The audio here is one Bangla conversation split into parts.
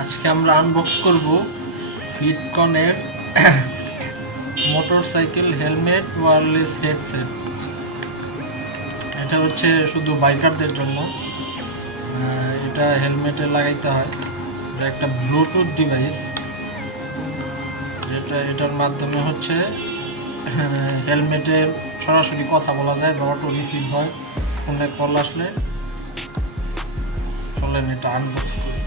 আজকে আমরা আনবক্স করব ফ্রিডকনের মোটরসাইকেল হেলমেট ওয়্যারলেস হেডসেট। এটা হচ্ছে শুধু বাইকারদের জন্য। এটা হেলমেটে লাগাইতে হয়। এটা একটা ব্লুটুথ ডিভাইস, এটার মাধ্যমে হচ্ছে হেলমেটে সরাসরি কথা বলা যায় বা অটো রিসিভ হয় ফোনে কল আসলে। চলেন এটা আনবক্স করি।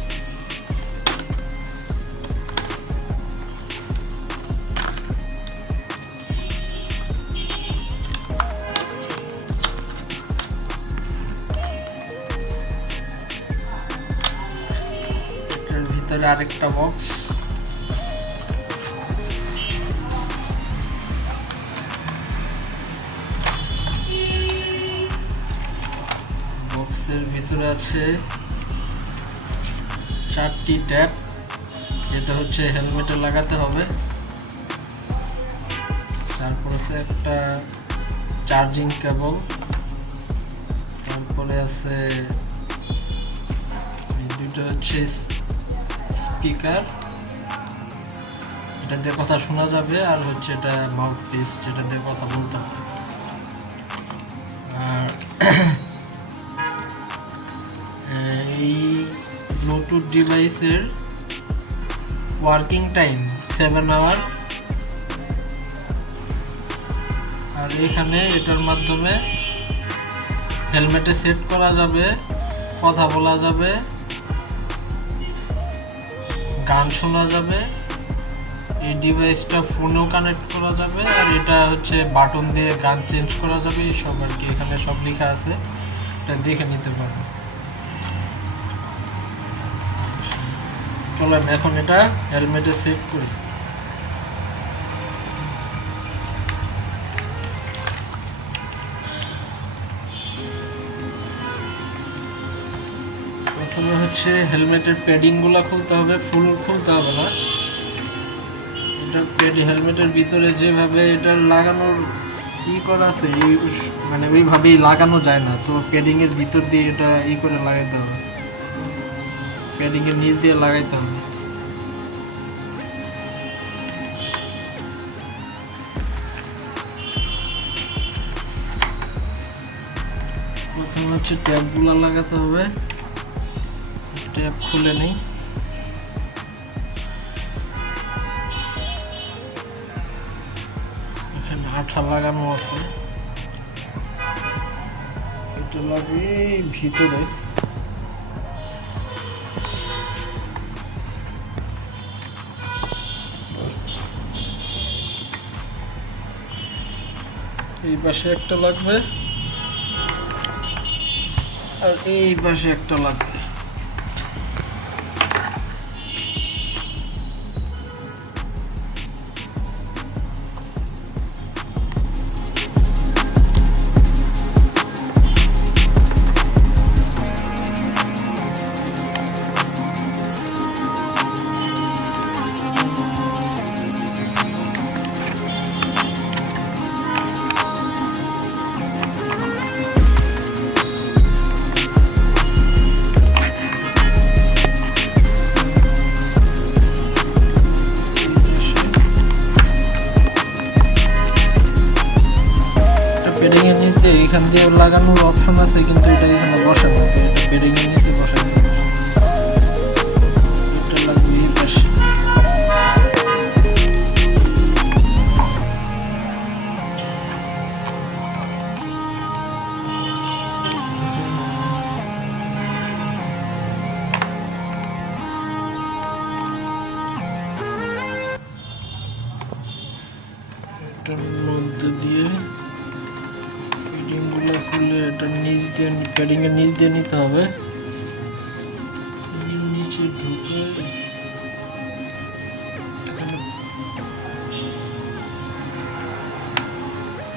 এটার ভিতরে আরেকটা বক্স, বক্সের ভিতরে আছে 4টি ট্যাপ, যেটা হচ্ছে হেলমেটে লাগাতে হবে। তারপর আছে একটা চার্জিং কেবল, তারপরে আছে এই দুটো হচ্ছে স্পিকার, এটা দিয়ে কথা শোনা যাবে, আর হচ্ছে এটা মাউথ পিস, যেটা দিয়ে কথা বলতে হবে। আর এই ব্লুটুথ ডিভাইসের ওয়ার্কিং টাইম 7 আওয়ার। আর এখানে এটার মাধ্যমে হেলমেটে সেট করা যাবে, কথা বলা যাবে, গান শোনা যাবে। এই ডিভাইসটা ফোনেও কানেক্ট করা যাবে, আর এটা হচ্ছে বাটন দিয়ে গান চেঞ্জ করা যাবে, এইসব আর কি। এখানে সব লেখা আছে, এটা দেখে নিতে পারো। চলেন এখন এটা হেলমেটে সেট করি। প্রথমে হচ্ছে হেলমেটের প্যাডিংগুলো খুলতে হবে, ফুল খুলতে হবে না। এটা হেলমেটের ভিতরে যেভাবে এটা লাগানোর করা আছে, মানে ওইভাবেই লাগানো যায় না, তো প্যাডিংয়ের ভিতর দিয়ে এটা করে লাগাইতে হবে, প্যাডিংয়ের নিচ দিয়ে লাগাইতে হবে। প্রথমে হচ্ছে ট্যাপগুলো লাগাতে হবে। ট্যাপ খুলে নেই। এখানে আঠা লাগানো আছে, এটা লাগবে ভিতরে। এই পাশে একটা লাগবে, আর এই পাশে একটা লাগবে। পেডিংয়ের নিচ দিয়ে এখান দিয়ে লাগানোর অপশন আছে, কিন্তু এটা এখানে বসে না, তো এটা পেডিংয়ের নিচে বসাইতে হবে। এটা লাগবে এই পাশে। এটার মধ্যে দিয়ে প্যাডিংগুলো খুলে এটা নিচ দিয়ে, প্যাডিংয়ের নিচ দিয়ে নিতে হবে। নিচে ঢুকে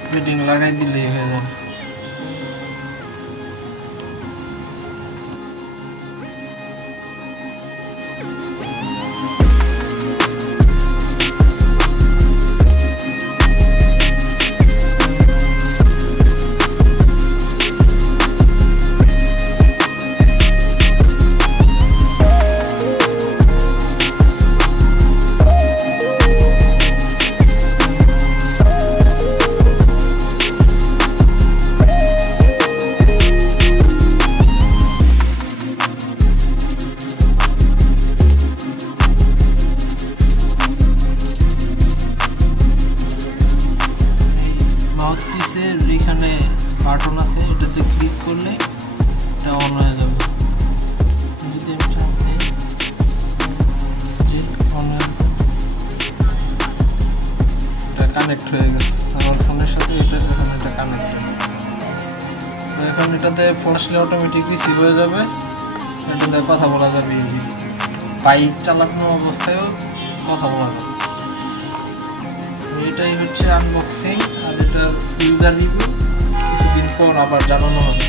প্যাডিং লাগাই দিলেই হয়ে যাবে। হয়ে গেছে আমার ফোনের সাথে, এটা এখন এটা কানেক্টেড। তো এখন এটাতে ফোন আসলে অটোমেটিক রিসিভ হয়ে যাবে, এটাতে কথা বলা যাবে ইজি, বাইক চালানো অবস্থায়ও কথা বলা যাবে। এটাই হচ্ছে আনবক্সিং, আর এটার ইউজার রিভিউ কিছুদিন পর আবার জানানো হবে।